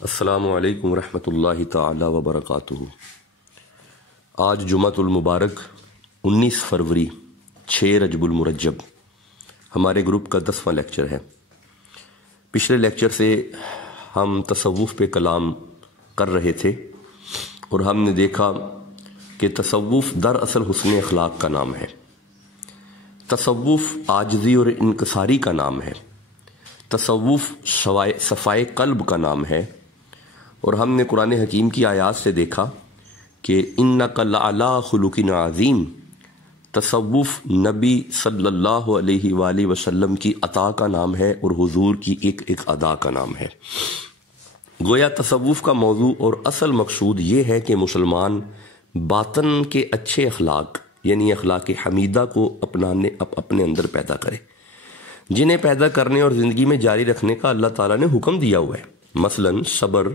السلام علیکم ورحمۃ اللہ تعالی وبرکاتہ۔ آج جمعۃ المبارک 19 فروری 6 رجب المرجب ہمارے گروپ کا 10واں لیکچر ہے۔ پچھلے لیکچر سے ہم تصوف پہ کلام کر رہے تھے اور ہم نے دیکھا کہ تصوف دراصل حسن اخلاق کا نام ہے، تصوف عاجزی اور انکساری کا نام ہے، تصوف صفائے قلب کا نام ہے، اور ہم نے قرآن حکیم کی آیات سے دیکھا کہ اِنَّكَ لَعَلَىٰ خُلُقٍ عَظِيمٍ تصوف نبی صلی اللہ علیہ وآلہ وسلم کی عطا کا نام ہے اور حضور کی ایک ادا کا نام ہے۔ گویا تصوف کا موضوع اور اصل مقصود یہ ہے کہ مسلمان باطن کے اچھے اخلاق یعنی اخلاق حمیدہ کو اپنے اندر پیدا کرے، جنہیں پیدا کرنے اور زندگی میں جاری رکھنے کا اللہ تعالیٰ نے حکم دیا ہوا ہے۔ مثلا صبر،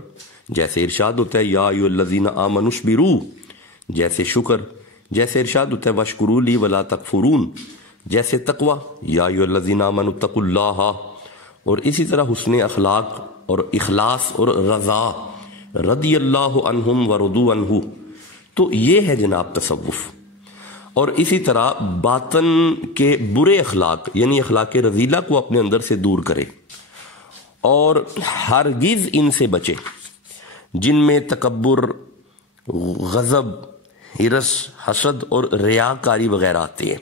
جیسے ارشاد ہوتا ہے یا ایھا الذین آمنوا اصبروا، جیسے شکر، جیسے ارشاد ہوتا ہے واشکروا لی ولا تکفرون، جیسے تقوی یا ایھا الذین آمنوا اتقوا اللہ، اور اسی طرح حسن اخلاق اور اخلاص اور رضا، رضی اللہ عنہم ورضوا عنہ۔ تو یہ ہے جناب تصوف۔ اور اسی طرح باطن کے برے اخلاق یعنی اخلاق رذیلہ کو اپنے اندر سے دور کرے اور ہرگز ان سے بچے جن میں تکبر، غضب، ہرس، حسد اور ریاکاری وغیرہ آتے ہیں۔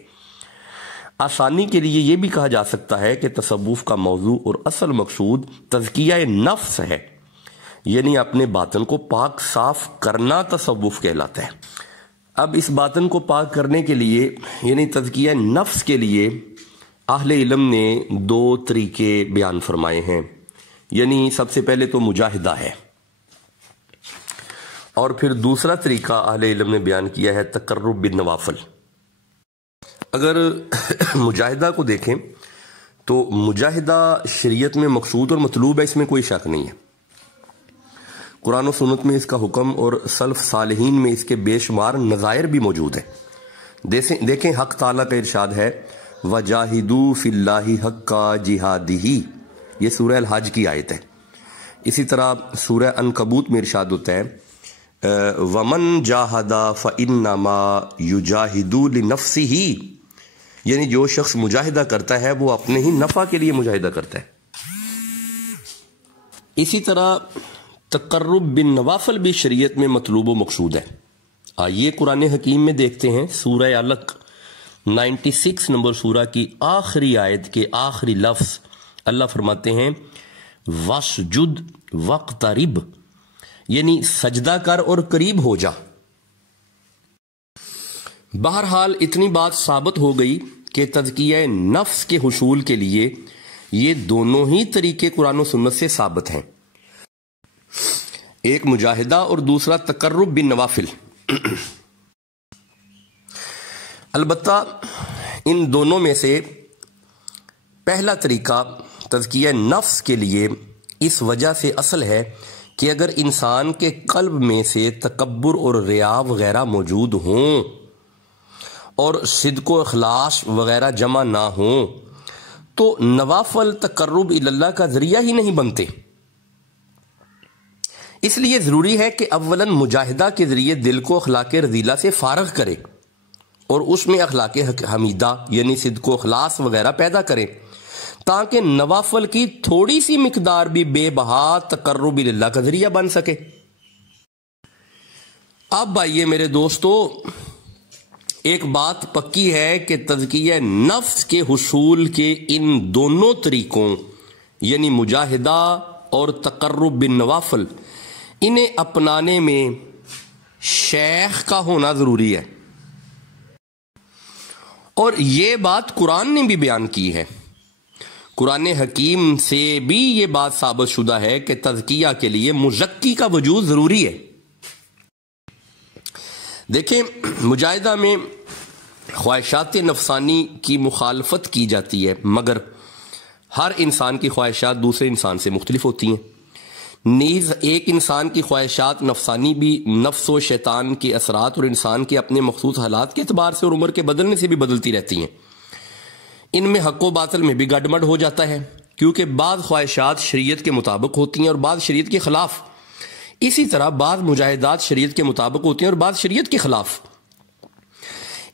آسانی کے لیے یہ بھی کہا جا سکتا ہے کہ تصوف کا موضوع اور اصل مقصود تزکیہ نفس ہے، یعنی اپنے باطن کو پاک صاف کرنا تصوف کہلاتا ہے۔ اب اس باطن کو پاک کرنے کے لیے یعنی تزکیہ نفس کے لیے اہل علم نے 2 طریقے بیان فرمائے ہیں، یعنی سب سے پہلے تو مجاہدہ ہے، اور پھر دوسرا طریقہ اہل علم نے بیان کیا ہے تقرب بالنوافل۔ اگر مجاہدہ کو دیکھیں تو مجاہدہ شریعت میں مقصود اور مطلوب ہے، اس میں کوئی شک نہیں ہے۔ قرآن و سنت میں اس کا حکم اور سلف صالحین میں اس کے بے شمار نظائر بھی موجود ہیں۔ دیکھیں حق تعالیٰ کا ارشاد ہے وَجَاهِدُوا فِي اللَّهِ حَقَّ جِهَادِهِ، یہ سورہ الحج کی آیت ہے۔ اسی طرح سورہ عنکبوت میں ارشاد ہوتا ہے وَمَن جَاهَدَ فَإِنَّمَا يُجَاهِدُ لِنَفْسِهِ، یعنی جو شخص مجاہدہ کرتا ہے وہ اپنے ہی نفع کے لیے مجاہدہ کرتا ہے۔ اسی طرح تقرب بالنوافل بھی شریعت میں مطلوب و مقصود ہے۔ آئیے قرآن حکیم میں دیکھتے ہیں سورہ علق 96 نمبر سورہ کی آخری آیت کے آخری لفظ اللہ فرماتے ہیں وَاسْجُدْ وَاقْتَرِبْ، یعنی سجدہ کر اور قریب ہو جا۔ بہرحال اتنی بات ثابت ہو گئی کہ تزکیہ نفس کے حصول کے لیے یہ دونوں ہی طریقے قرآن و سنت سے ثابت ہیں، ایک مجاہدہ اور دوسرا تقرب بالنوافل۔ البتہ ان دونوں میں سے پہلا طریقہ تزکیہ نفس کے لیے اس وجہ سے اصل ہے کہ اگر انسان کے قلب میں سے تکبر اور ریا وغیرہ موجود ہوں اور صدق و اخلاص وغیرہ جمع نہ ہوں تو نوافل تقرب اللہ کا ذریعہ ہی نہیں بنتے۔ اس لیے ضروری ہے کہ اولاً مجاہدہ کے ذریعے دل کو اخلاق رذیلہ سے فارغ کرے اور اس میں اخلاق حمیدہ یعنی صدق و اخلاص وغیرہ پیدا کرے تاکہ نوافل کی تھوڑی سی مقدار بھی بے بہا تقرب اللہ کا ذریعہ بن سکے۔ اب آئیے میرے دوستو، ایک بات پکی ہے کہ تزکیہ نفس کے حصول کے ان دونوں طریقوں یعنی مجاہدہ اور تقرب بالنوافل انہیں اپنانے میں شیخ کا ہونا ضروری ہے، اور یہ بات قرآن نے بھی بیان کی ہے۔ قرآن حکیم سے بھی یہ بات ثابت شدہ ہے کہ تزکیہ کے لیے مزکی کا وجود ضروری ہے۔ دیکھیں مجاہدہ میں خواہشات نفسانی کی مخالفت کی جاتی ہے، مگر ہر انسان کی خواہشات دوسرے انسان سے مختلف ہوتی ہیں۔ نیز ایک انسان کی خواہشات نفسانی بھی نفس و شیطان کے اثرات اور انسان کے اپنے مخصوص حالات کے اعتبار سے اور عمر کے بدلنے سے بھی بدلتی رہتی ہیں۔ ان میں حق و باطل میں بھی گڈمڈ ہو جاتا ہے، کیونکہ بعض خواہشات شریعت کے مطابق ہوتی ہیں اور بعض شریعت کے خلاف، اسی طرح بعض مجاہدات شریعت کے مطابق ہوتی ہیں اور بعض شریعت کے خلاف۔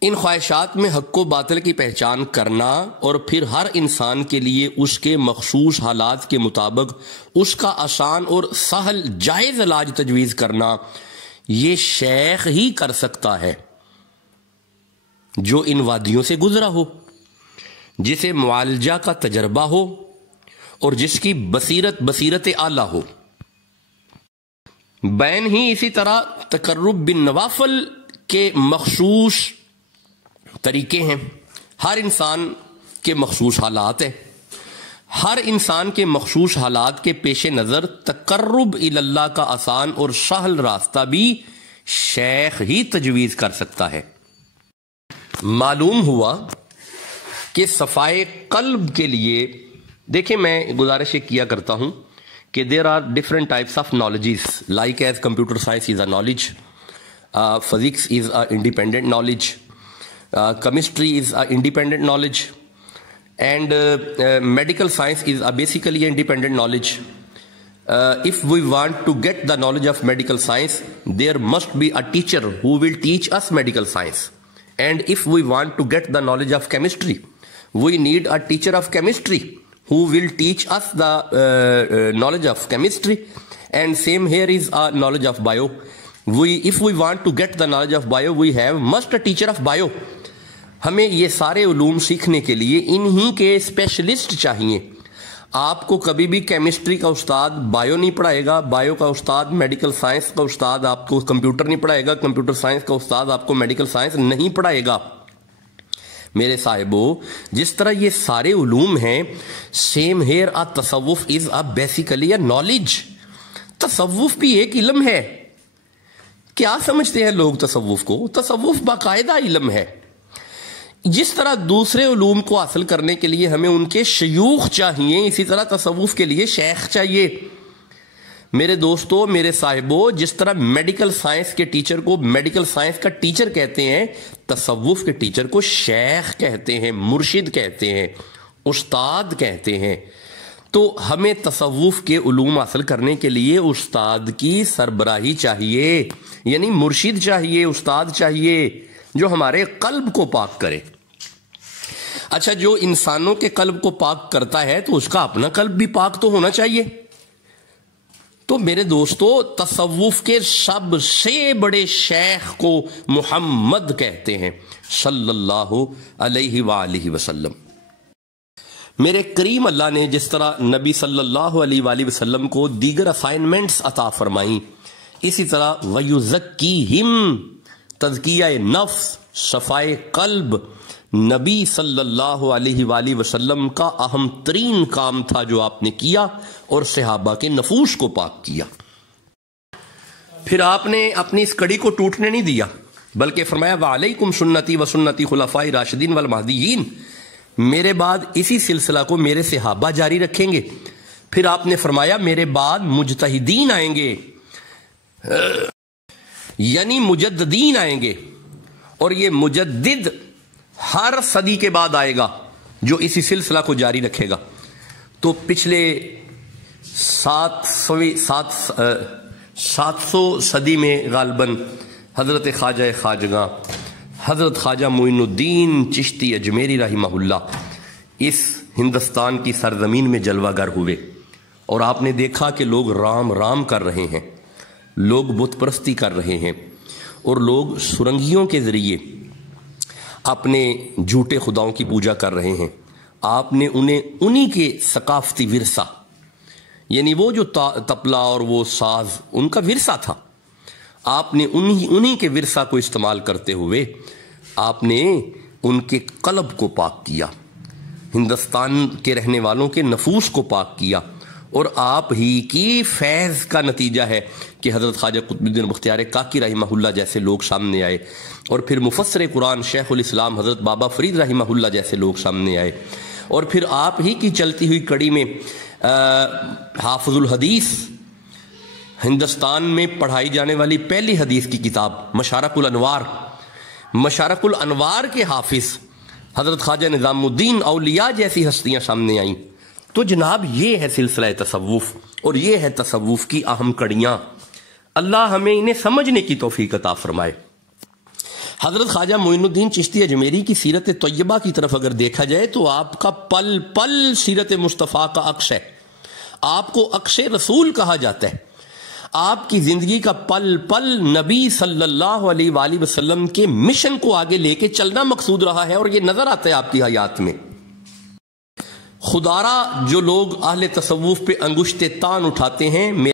ان خواہشات میں حق و باطل کی پہچان کرنا اور پھر ہر انسان کے لیے اس کے مخصوص حالات کے مطابق اس کا آسان اور سہل جائز علاج تجویز کرنا، یہ شیخ ہی کر سکتا ہے جو ان وادیوں سے گزرا ہو، جسے معالجہ کا تجربہ ہو اور جس کی بصیرت اعلیٰ ہو۔ بین ہی اسی طرح تقرب بالنوافل کے مخصوص طریقے ہیں۔ ہر انسان کے مخصوص حالات ہیں۔ ہر انسان کے مخصوص حالات کے پیش نظر تقرب اللہ کا آسان اور سہل راستہ بھی شیخ ہی تجویز کر سکتا ہے۔ معلوم ہوا کہ صفائے قلب کے لیے، دیکھیں میں گزارش کیا کرتا ہوں کہ there are different types of knowledges, like as computer science is a knowledge, physics is a independent knowledge, chemistry is a independent knowledge, and medical science is basically an independent knowledge. If we want to get the knowledge of medical science, there must be a teacher who will teach us medical science. And if we want to get the knowledge of chemistry, we need a teacher of chemistry who will teach us the knowledge of chemistry. And same here is a knowledge of bio. If we want to get the knowledge of bio, we must a teacher of bio. ہمیں یہ سارے علوم سیکھنے کے لیے انہی کے specialist چاہیے۔ آپ کو کبھی بھی کیمسٹری کا استاد بایو نہیں پڑھائے گا، بایو کا استاد میڈیکل سائنس کا استاد آپ کو کمپیوٹر نہیں پڑھائے گا، کمپیوٹر سائنس کا استاد آپ کو میڈیکل سائنس نہیں پڑھائے گا۔ میرے صاحبو، جس طرح یہ سارے علوم ہیں، سیم ہیئر تصوف از بیسیکلی اے نالج۔ تصوف بھی ایک علم ہے۔ کیا سمجھتے ہیں لوگ تصوف کو؟ تصوف باقاعدہ علم ہے۔ جس طرح دوسرے علوم کو حاصل کرنے کے لیے ہمیں ان کے شیوخ چاہیے، اسی طرح تصوف کے لیے شیخ چاہیے۔ میرے دوستو، میرے صاحبو، جس طرح میڈیکل سائنس کے ٹیچر کو میڈیکل سائنس کا ٹیچر کہتے ہیں، تصوف کے ٹیچر کو شیخ کہتے ہیں، مرشد کہتے ہیں، استاد کہتے ہیں۔ تو ہمیں تصوف کے علوم حاصل کرنے کے لیے استاد کی سربراہی چاہیے، یعنی مرشد چاہیے، استاد چاہیے جو ہمارے قلب کو پاک کرے۔ اچھا، جو انسانوں کے قلب کو پاک کرتا ہے تو اس کا اپنا قلب بھی پاک تو ہونا چاہیے۔ تو میرے دوستو، تصوف کے سب سے بڑے شیخ کو محمد کہتے ہیں صلی اللہ علیہ وآلہ وسلم۔ میرے کریم اللہ نے جس طرح نبی صلی اللہ علیہ وآلہ وسلم کو دیگر اسائنمنٹس عطا فرمائیں، اسی طرح وَيُزَكِّيهِمْ تزکیہ نفس، صفائے قلب، نبی صلی اللہ علیہ وآلہ وسلم کا اہم ترین کام تھا جو آپ نے کیا اور صحابہ کے نفوس کو پاک کیا۔ پھر آپ نے اپنی اس کڑی کو ٹوٹنے نہیں دیا، بلکہ فرمایا وعلیکم سنتی و سنتی خلفاء راشدین والمہدیین، میرے بعد اسی سلسلہ کو میرے صحابہ جاری رکھیں گے۔ پھر آپ نے فرمایا میرے بعد مجتہدین آئیں گے، یعنی مجددین آئیں گے، اور یہ مجدد ہر صدی کے بعد آئے گا جو اسی سلسلہ کو جاری رکھے گا۔ تو پچھلے 700 صدی میں غالباً حضرت خواجہ خواجگاں حضرت خواجہ معین الدین چشتی اجمیری رحمہ اللہ اس ہندوستان کی سرزمین میں جلوہ گر ہوئے، اور آپ نے دیکھا کہ لوگ رام رام کر رہے ہیں، لوگ بت پرستی کر رہے ہیں، اور لوگ سرنگیوں کے ذریعے اپنے جھوٹے خداؤں کی پوجا کر رہے ہیں۔ آپ نے انہی کے ثقافتی ورثہ، یعنی وہ جو تپلا اور وہ ساز ان کا ورثہ تھا، آپ نے انہی کے ورثہ کو استعمال کرتے ہوئے آپ نے ان کے قلب کو پاک کیا، ہندوستان کے رہنے والوں کے نفوس کو پاک کیا، اور آپ ہی کی فیض کا نتیجہ ہے کہ حضرت خواجہ قطب الدین بختیار کاکی رحمہ اللہ جیسے لوگ سامنے آئے، اور پھر مفسر قرآن شیخ الاسلام حضرت بابا فرید رحمہ اللہ جیسے لوگ سامنے آئے، اور پھر آپ ہی کی چلتی ہوئی کڑی میں حافظ الحدیث، ہندوستان میں پڑھائی جانے والی پہلی حدیث کی کتاب مشارق الانوار کے حافظ حضرت خواجہ نظام الدین اولیاء جیسی ہستیاں سامنے آئیں۔ تو جناب، یہ ہے سلسلہ تصوف، اور یہ ہے تصوف کی اہم کڑیاں۔ اللہ ہمیں انہیں سمجھنے کی توفیق عطا فرمائے۔ حضرت خواجہ معین الدین چشتی اجمیری کی سیرت طیبہ کی طرف اگر دیکھا جائے تو آپ کا پل پل سیرت مصطفیٰ کا عکس ہے، آپ کو عکس رسول کہا جاتا ہے، آپ کی زندگی کا پل پل نبی صلی اللہ علیہ وآلہ وسلم کے مشن کو آگے لے کے چلنا مقصود رہا ہے، اور یہ نظر آتا ہے آپ کی حیات میں۔ خدارہ جو لوگ اہل تصوف پہ انگشت تان اٹھاتے ہیں،